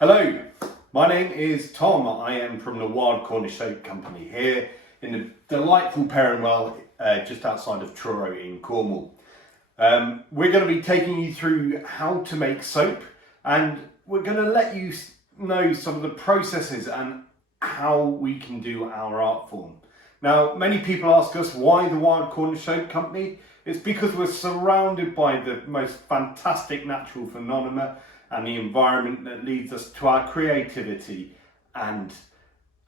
Hello, my name is Tom. I am from the Wild Cornish Soap company here in the delightful Perrinwell, just outside of Truro in Cornwall. We're going to be taking you through how to make soap, and we're going to let you know some of the processes and how we can do our art form. Now, many people ask us why the Wild Cornish Soap company. It's because we're surrounded by the most fantastic natural phenomena and the environment that leads us to our creativity and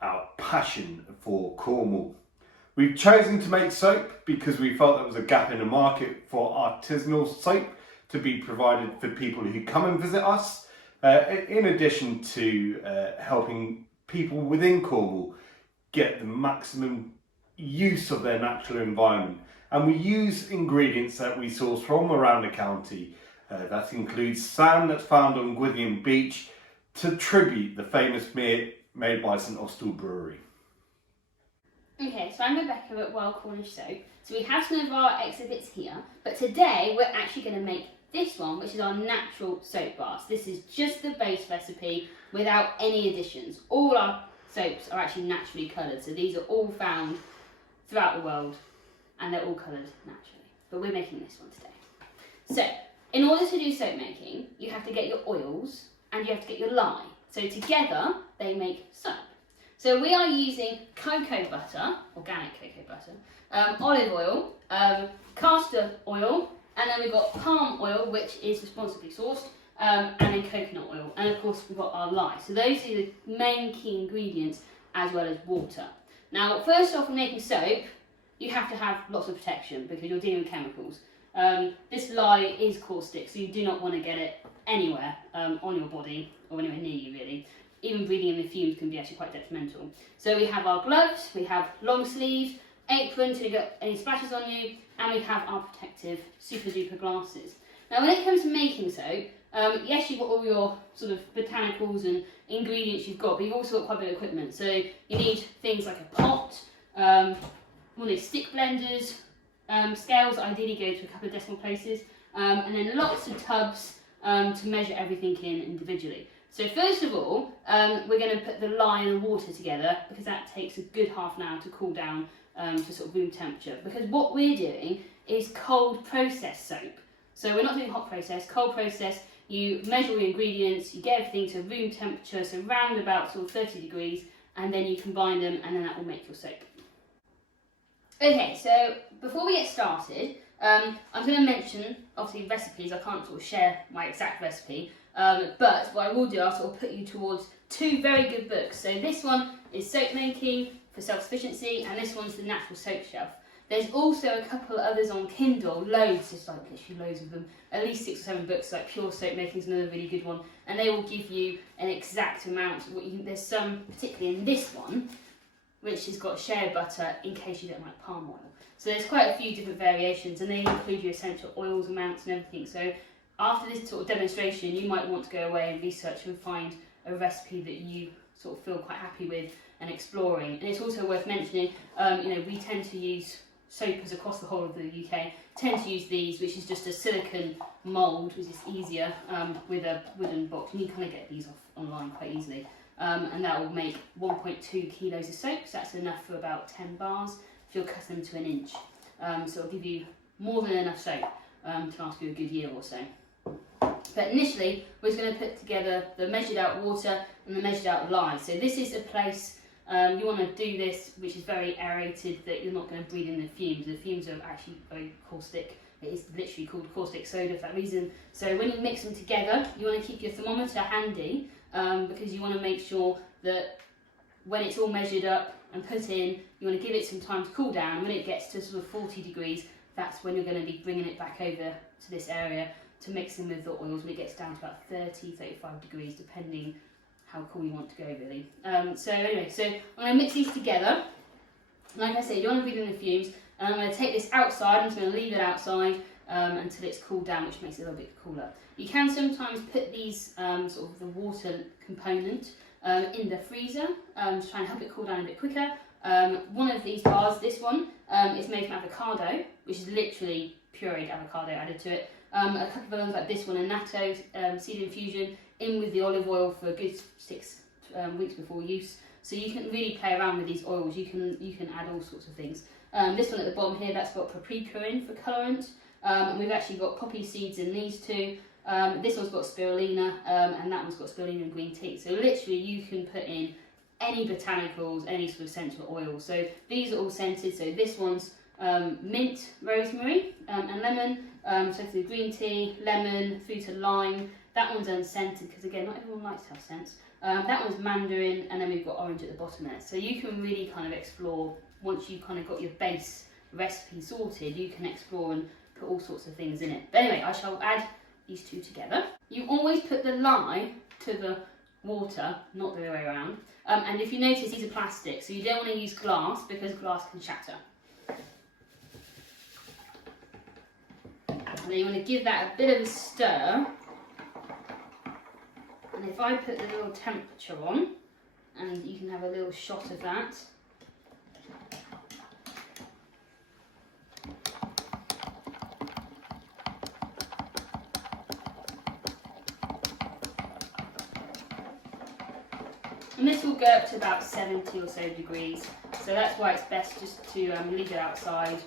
our passion for Cornwall. We've chosen to make soap because we felt there was a gap in the market for artisanal soap to be provided for people who come and visit us, in addition to helping people within Cornwall get the maximum use of their natural environment. And we use ingredients that we source from around the county. That includes sand that's found on Gwithian Beach to tribute the famous beer made by St Austell Brewery. Okay, so I'm Rebecca at Wild Cornish Soap. So we have some of our exhibits here, but today we're actually going to make this one, which is our natural soap bars. This is just the base recipe without any additions. All our soaps are actually naturally coloured, so these are all found throughout the world and they're all coloured naturally. But we're making this one today. So, in order to do soap making, you have to get your oils and you have to get your lye. So together, they make soap. So we are using cocoa butter, organic cocoa butter, olive oil, castor oil, and then we've got palm oil, which is responsibly sourced, and then coconut oil. And of course, we've got our lye. So those are the main key ingredients, as well as water. Now, first off, when making soap, you have to have lots of protection because you're dealing with chemicals. This lye is caustic, so you do not want to get it anywhere on your body or anywhere near you, really. Even breathing in the fumes can be actually quite detrimental. So we have our gloves, we have long sleeves, apron to get any splashes on you, and we have our protective super duper glasses. Now when it comes to making soap, yes, you've got all your sort of botanicals and ingredients you've got, but you've also got quite a bit of equipment. So you need things like a pot, one of these stick blenders, scales that ideally go to a couple of decimal places, and then lots of tubs to measure everything in individually. So first of all, we're going to put the lye and the water together because that takes a good half an hour to cool down to sort of room temperature. Because what we're doing is cold process soap. So we're not doing hot process, cold process. You measure your ingredients, you get everything to room temperature, so round about sort of 30 degrees, and then you combine them, and then that will make your soap. Okay, so before we get started, I'm going to mention, obviously, recipes. I can't sort of share my exact recipe, but what I will do, I'll sort of put you towards two very good books. So this one is Soap Making for Self-Sufficiency, and this one's The Natural Soap Shelf. There's also a couple others on Kindle, loads, just like literally loads of them, at least 6 or 7 books, like Pure Soap Making is another really good one, and they will give you an exact amount. There's some, particularly in this one, which has got shea butter in case you don't like palm oil. So there's quite a few different variations, and they include your essential oils amounts and everything. So after this sort of demonstration, you might want to go away and research and find a recipe that you sort of feel quite happy with and exploring. And it's also worth mentioning, we tend to use soapers across the whole of the UK, tend to use these, which is just a silicone mould, which is easier with a wooden box. And you kind of get these off online quite easily. And that will make 1.2 kilos of soap, so that's enough for about 10 bars if you'll cut them to 1 inch. So it'll give you more than enough soap to last you a good year or so. But initially, we're just going to put together the measured out water and the measured out lye. So this is a place you want to do this which is very aerated, that you're not going to breathe in the fumes. The fumes are actually very caustic. It is literally called caustic soda for that reason. So when you mix them together, you want to keep your thermometer handy because you want to make sure that when it's all measured up and put in, you want to give it some time to cool down. And when it gets to sort of 40 degrees, that's when you're going to be bringing it back over to this area to mix them with the oils when it gets down to about 30, 35 degrees, depending how cool you want to go, really. So I'm going to mix these together. Like I said, you don't want to breathe in the fumes. And I'm going to take this outside. I'm just going to leave it outside until it's cooled down, which makes it a little bit cooler. You can sometimes put these sort of the water component in the freezer to try and help it cool down a bit quicker. One of these bars, this one, is made from avocado, which is literally pureed avocado added to it. A couple of ones like this one, a natto seed infusion, in with the olive oil for a good 6 weeks before use. So you can really play around with these oils. You can add all sorts of things. This one at the bottom here, that's got paprika in for colorant. And we've actually got poppy seeds in these two. This one's got spirulina, and that one's got spirulina and green tea. So literally you can put in any botanicals, any sort of essential oil. So these are all scented. So this one's mint, rosemary, and lemon. So for the green tea, lemon, fruit of lime. That one's unscented because again, not everyone likes to have scents. That one's mandarin, and then we've got orange at the bottom there. So you can really kind of explore, once you've kind of got your base recipe sorted, you can explore and put all sorts of things in it. But anyway, I shall add these two together. You always put the lye to the water, not the other way around. And if you notice, these are plastic, so you don't want to use glass because glass can shatter. And then you want to give that a bit of a stir. And if I put the little temperature on, and you can have a little shot of that. And this will go up to about 70 or so degrees. So that's why it's best just to leave it outside.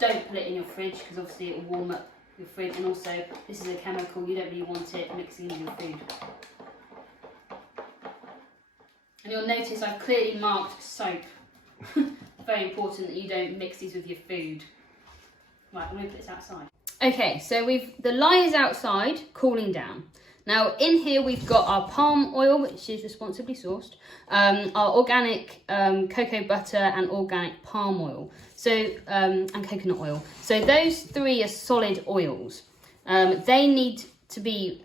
Don't put it in your fridge because obviously it will warm up your fridge. And also, this is a chemical, you don't really want it mixing in your food. And you'll notice I've clearly marked soap. Very important that you don't mix these with your food. Right, I'm going to put this outside. Okay, so the lye is outside, cooling down. Now in here we've got our palm oil, which is responsibly sourced, our organic cocoa butter and organic palm oil, so and coconut oil. So those three are solid oils. They need to be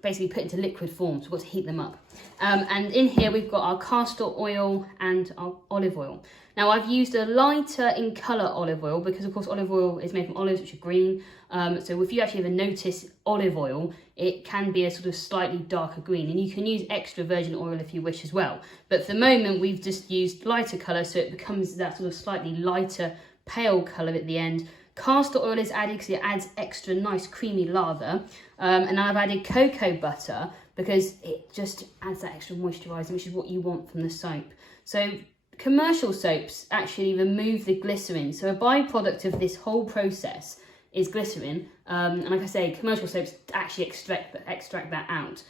basically put into liquid form, so we've got to heat them up. And in here we've got our castor oil and our olive oil. Now I've used a lighter in colour olive oil because of course olive oil is made from olives which are green. So if you actually ever notice olive oil, it can be a sort of slightly darker green, and you can use extra virgin oil if you wish as well. But for the moment we've just used lighter colour, so it becomes that sort of slightly lighter pale colour at the end. Castor oil is added because it adds extra nice creamy lather, and I've added cocoa butter because it just adds that extra moisturising, which is what you want from the soap. So commercial soaps actually remove the glycerin, so a byproduct of this whole process is glycerin, and like I say, commercial soaps actually extract that out.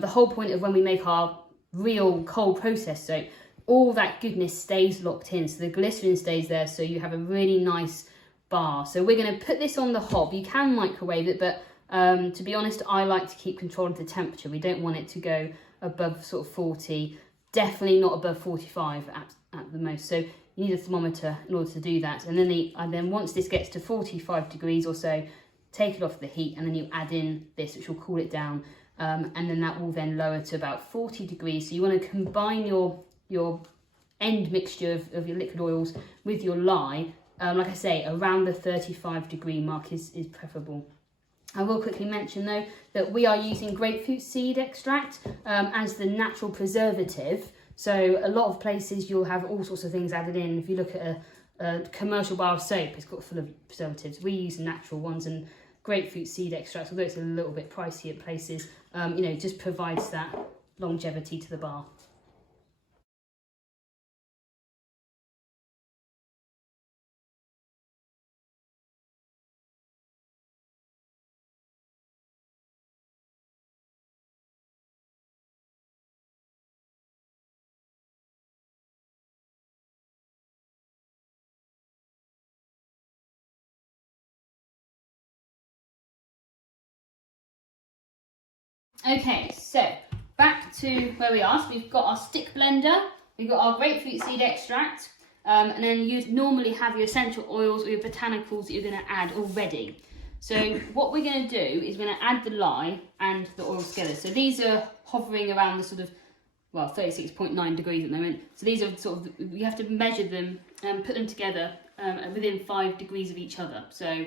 The whole point of when we make our real cold process soap, all that goodness stays locked in, so the glycerin stays there, so you have a really nice bar. So we're going to put this on the hob. You can microwave it, but to be honest, I like to keep control of the temperature. We don't want it to go above sort of 40, definitely not above 45 at the most. So you need a thermometer in order to do that. And then once this gets to 45 degrees or so, take it off the heat, and then you add in this, which will cool it down. And then that will then lower to about 40 degrees. So you want to combine your end mixture of your liquid oils with your lye. Like I say, around the 35 degree mark is preferable. I will quickly mention though that we are using grapefruit seed extract as the natural preservative. So a lot of places you'll have all sorts of things added in. If you look at a commercial bar of soap, it's got full of preservatives. We use natural ones, and grapefruit seed extract, although it's a little bit pricey at places, just provides that longevity to the bar. Okay, so back to where we are. So we've got our stick blender, we've got our grapefruit seed extract, and then you'd normally have your essential oils or your botanicals that you're going to add already. So what we're going to do is we're going to add the lye and the oil together. So these are hovering around the sort of, 36.9 degrees at the moment. So these are sort of, you have to measure them and put them together within 5 degrees of each other. So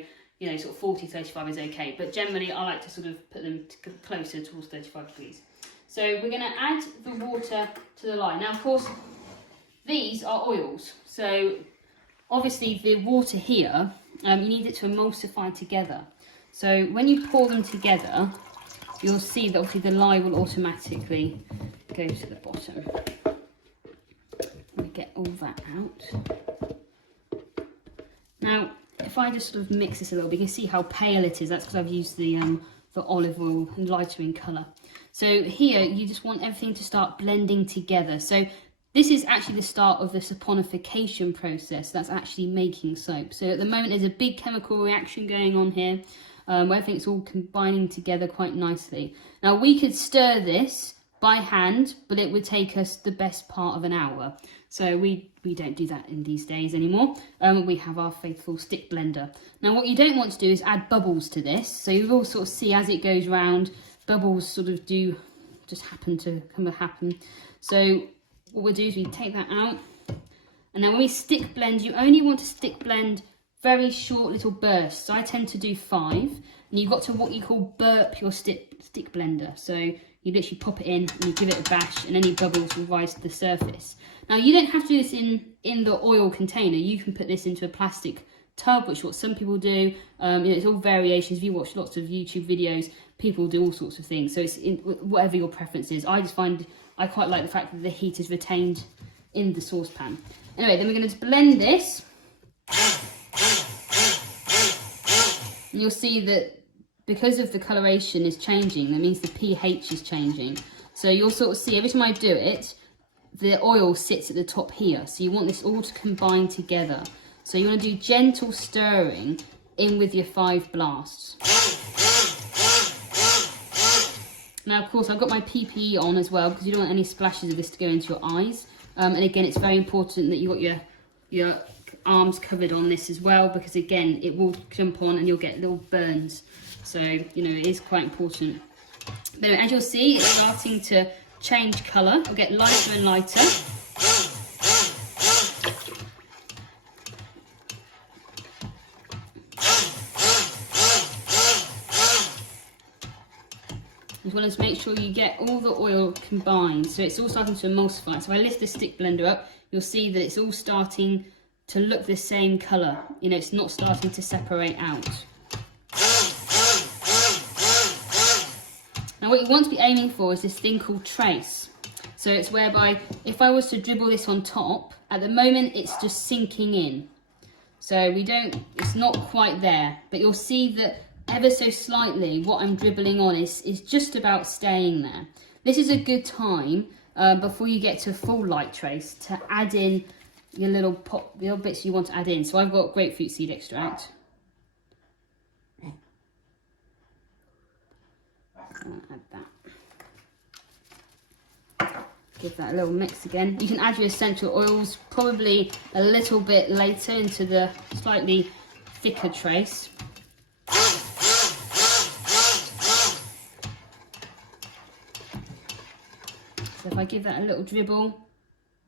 sort of 40, 35 is okay, but generally I like to sort of put them closer towards 35 degrees. So we're going to add the water to the lye. Now, of course, these are oils, so obviously the water here, you need it to emulsify together. So when you pour them together, you'll see that obviously the lye will automatically go to the bottom. Get all that out. Now, if I just sort of mix this a little bit, you can see how pale it is. That's because I've used the olive oil and lighter in colour. So here, you just want everything to start blending together. So this is actually the start of the saponification process. That's actually making soap. So at the moment, there's a big chemical reaction going on here, where everything's all combining together quite nicely. Now, we could stir this by hand, but it would take us the best part of an hour. So we don't do that in these days anymore. We have our faithful stick blender. Now what you don't want to do is add bubbles to this. So you will sort of see as it goes round, bubbles sort of do just happen. So what we'll do is we take that out. And then when we stick blend, you only want to stick blend very short little bursts. So I tend to do 5. And you've got to what you call burp your stick blender. So you literally pop it in and you give it a bash and any bubbles will rise to the surface. Now you don't have to do this in the oil container. You can put this into a plastic tub, which is what some people do. You know, it's all variations. If you watch lots of YouTube videos, people do all sorts of things. So it's in whatever your preference is. I just find I quite like the fact that the heat is retained in the saucepan. Anyway, then we're going to blend this. And you'll see that because of the coloration is changing, that means the pH is changing. So you'll sort of see every time I do it, the oil sits at the top here. So you want this all to combine together. So you want to do gentle stirring in with your 5 blasts. Now, of course, I've got my PPE on as well because you don't want any splashes of this to go into your eyes. And again, it's very important that you've got your arms covered on this as well, because again, it will jump on and you'll get little burns. So, you know, it is quite important. But as you'll see, it's starting to change colour. It'll get lighter and lighter. You want to make sure you get all the oil combined, so it's all starting to emulsify. So if I lift the stick blender up, you'll see that it's all starting to look the same colour. You know, it's not starting to separate out. Now what you want to be aiming for is this thing called trace. So it's whereby if I was to dribble this on top, at the moment it's just sinking in. So it's not quite there, but you'll see that ever so slightly what I'm dribbling on is just about staying there. This is a good time before you get to a full light trace to add in your little bits you want to add in. So I've got grapefruit seed extract. I'll add that. Give that a little mix again. You can add your essential oils probably a little bit later into the slightly thicker trace. So if I give that a little dribble,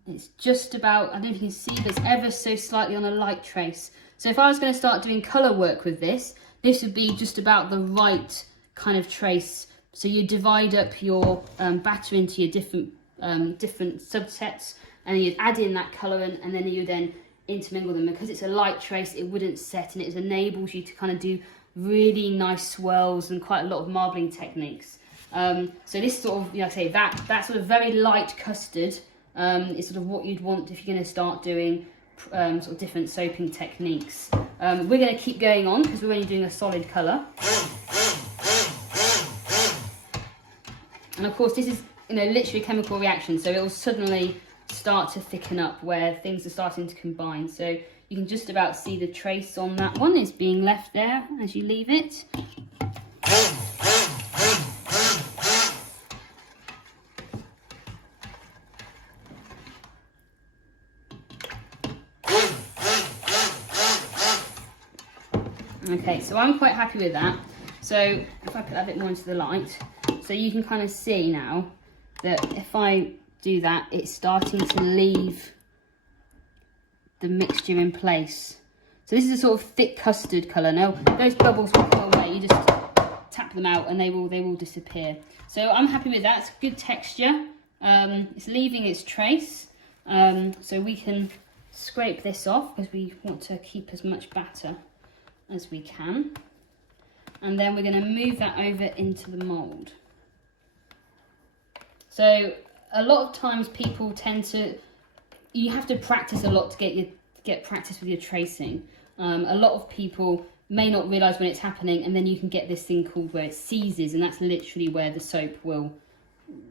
it's just about, I don't know if you can see, but it's ever so slightly on a light trace. So if I was going to start doing colour work with this would be just about the right kind of trace. So you divide up your batter into your different subsets, and you'd add in that colour, and then you then intermingle them. Because it's a light trace, it wouldn't set, and it enables you to kind of do really nice swirls and quite a lot of marbling techniques. So this sort of, you know, say that sort of very light custard is sort of what you'd want if you're going to start doing sort of different soaping techniques. We're going to keep going on because we're only doing a solid colour. And of course, this is, you know, literally a chemical reaction, so it will suddenly start to thicken up where things are starting to combine. So you can just about see the trace on that one is being left there as you leave it. Okay, so I'm quite happy with that. So if I put that a bit more into the light, so you can kind of see now that if I do that, it's starting to leave the mixture in place. So this is a sort of thick custard colour. Now those bubbles will go away. You just tap them out and they will disappear. So I'm happy with that. It's good texture. It's leaving its trace. So we can scrape this off because we want to keep as much batter as we can. and then we're going to move that over into the mould. So a lot of times people tend to, you have to practice a lot to get practice with your tracing. A lot of people may not realise when it's happening, and then you can get this thing called where it seizes, and that's literally where the soap will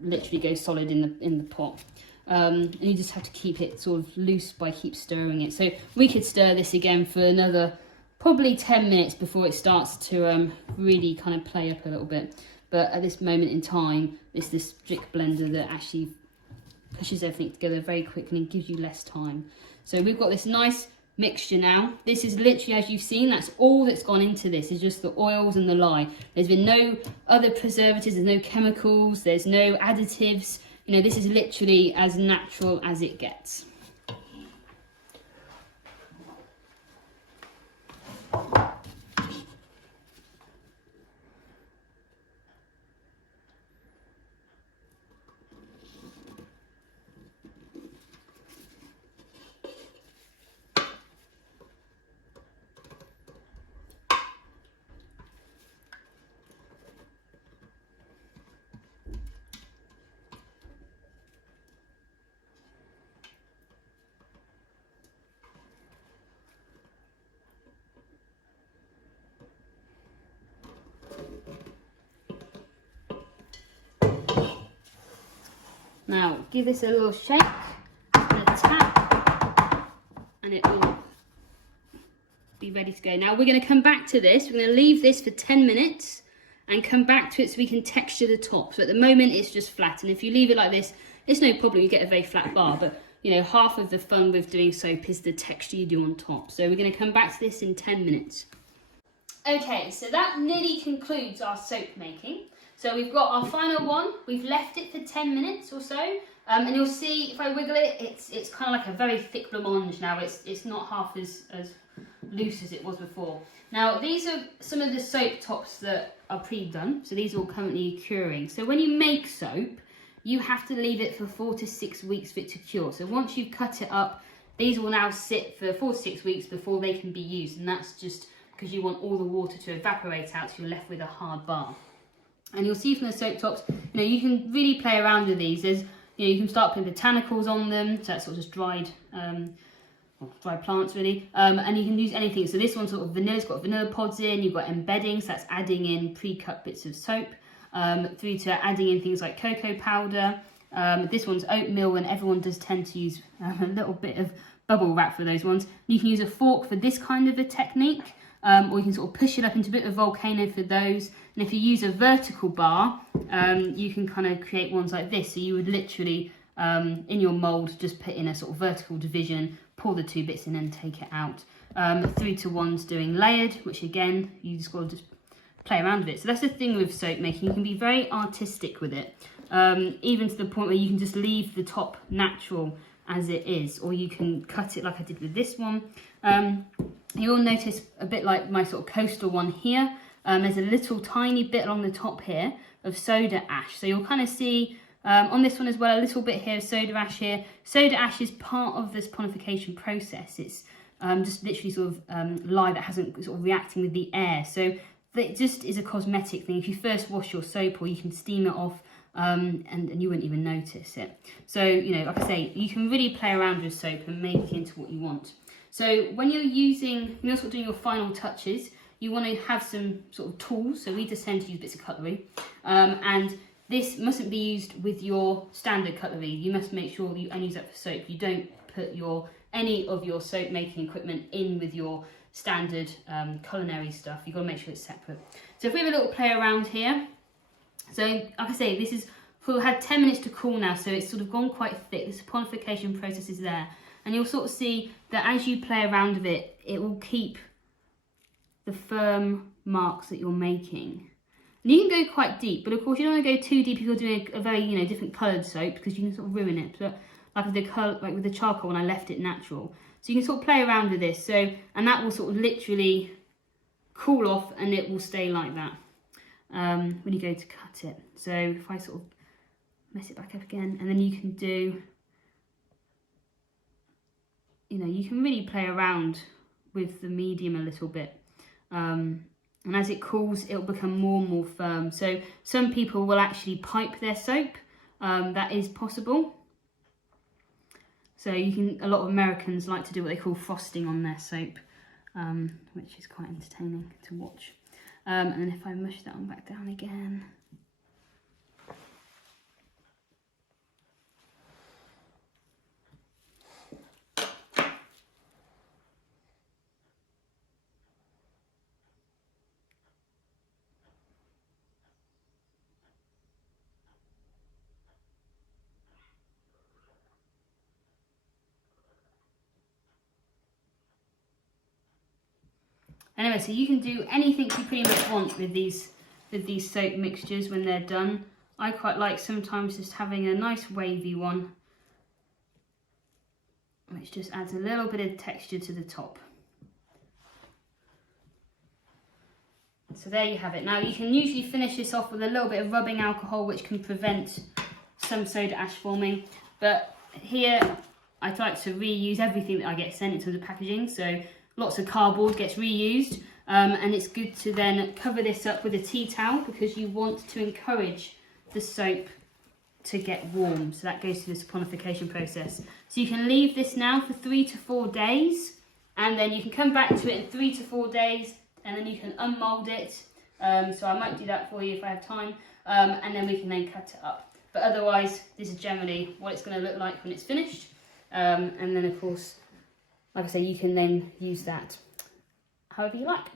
literally go solid in the pot. And you just have to keep it sort of loose by keep stirring it. So we could stir this again for another probably 10 minutes before it starts to really kind of play up a little bit. But at this moment in time, it's this strict blender that actually pushes everything together very quickly and gives you less time. So we've got this nice mixture now. This is literally, as you've seen, that's all that's gone into this, is just the oils and the lye. There's been no other preservatives, there's no chemicals, there's no additives. You know, this is literally as natural as it gets. Now, give this a little shake and a tap, and it will be ready to go. Now, we're going to come back to this. We're going to leave this for 10 minutes and come back to it so we can texture the top. So at the moment, it's just flat. And if you leave it like this, it's no problem. You get a very flat bar. But, you know, half of the fun with doing soap is the texture you do on top. So we're going to come back to this in 10 minutes. Okay, so that nearly concludes our soap making. So we've got our final one. We've left it for 10 minutes or so, and you'll see if I wiggle it, it's kind of like a very thick blancmange now. It's not half as loose as it was before. Now these are some of the soap tops that are pre-done. So these are all currently curing. So when you make soap, you have to leave it for 4 to 6 weeks for it to cure. So once you've cut it up, these will now sit for 4 to 6 weeks before they can be used, and that's just because you want all the water to evaporate out, so you're left with a hard bar. And you'll see from the soap tops, you know, you can really play around with these. There's, you know, you can start putting botanicals on them, so that's sort of just dried plants really, and you can use anything. So this one's sort of vanilla, it's got vanilla pods in, you've got embedding, so that's adding in pre-cut bits of soap, through to adding in things like cocoa powder. This one's oatmeal, and everyone does tend to use a little bit of bubble wrap for those ones. You can use a fork for this kind of a technique. Or you can sort of push it up into a bit of volcano for those. And if you use a vertical bar, you can kind of create ones like this. So you would literally, in your mould, just put in a sort of vertical division, pour the two bits in and take it out. Through to ones doing layered, which again, you just got to play around with it. So that's the thing with soap making. You can be very artistic with it, even to the point where you can just leave the top natural as it is, or you can cut it like I did with this one. You'll notice a bit like my sort of coastal one here, there's a little tiny bit along the top here of soda ash. So you'll kind of see on this one as well, a little bit here of soda ash here. Soda ash is part of this ponification process. It's just literally sort of lye that hasn't sort of reacting with the air. So it just is a cosmetic thing. If you first wash your soap, or you can steam it off, and you wouldn't even notice it. So, you know, like I say, you can really play around with soap and make it into what you want. So when you're sort of doing your final touches, you want to have some sort of tools. So we just tend to use bits of cutlery, and this mustn't be used with your standard cutlery. You must make sure you only use that for soap. You don't put any of your soap making equipment in with your standard culinary stuff. You've got to make sure it's separate. So if we have a little play around here, so like I say, this is had 10 minutes to cool now, so it's sort of gone quite thick. This saponification process is there, and you'll sort of see that as you play around with it, it will keep the firm marks that you're making. And you can go quite deep, but of course you don't want to go too deep if you're doing a very, you know, different coloured soap, because you can sort of ruin it. But like with the charcoal, when I left it natural, so you can sort of play around with this. So, and that will sort of literally cool off, and it will stay like that when you go to cut it. So if I sort of mess it back up again, and then you can do, you know, you can really play around with the medium a little bit, and and as it cools it will become more and more firm. So some people will actually pipe their soap, that is possible. So a lot of Americans like to do what they call frosting on their soap, which is quite entertaining to watch. And then if I mush that one back down again. Anyway, so you can do anything you pretty much want with these soap mixtures when they're done. I quite like sometimes just having a nice wavy one, which just adds a little bit of texture to the top. So there you have it. Now you can usually finish this off with a little bit of rubbing alcohol, which can prevent some soda ash forming. But here I like to reuse everything that I get sent in terms of packaging. So lots of cardboard gets reused, and it's good to then cover this up with a tea towel because you want to encourage the soap to get warm. So that goes through the saponification process. So you can leave this now for 3 to 4 days, and then you can come back to it in 3 to 4 days, and then you can unmold it. So I might do that for you if I have time, and then we can then cut it up. But otherwise, this is generally what it's going to look like when it's finished. And then of course, like I say, you can then use that however you like.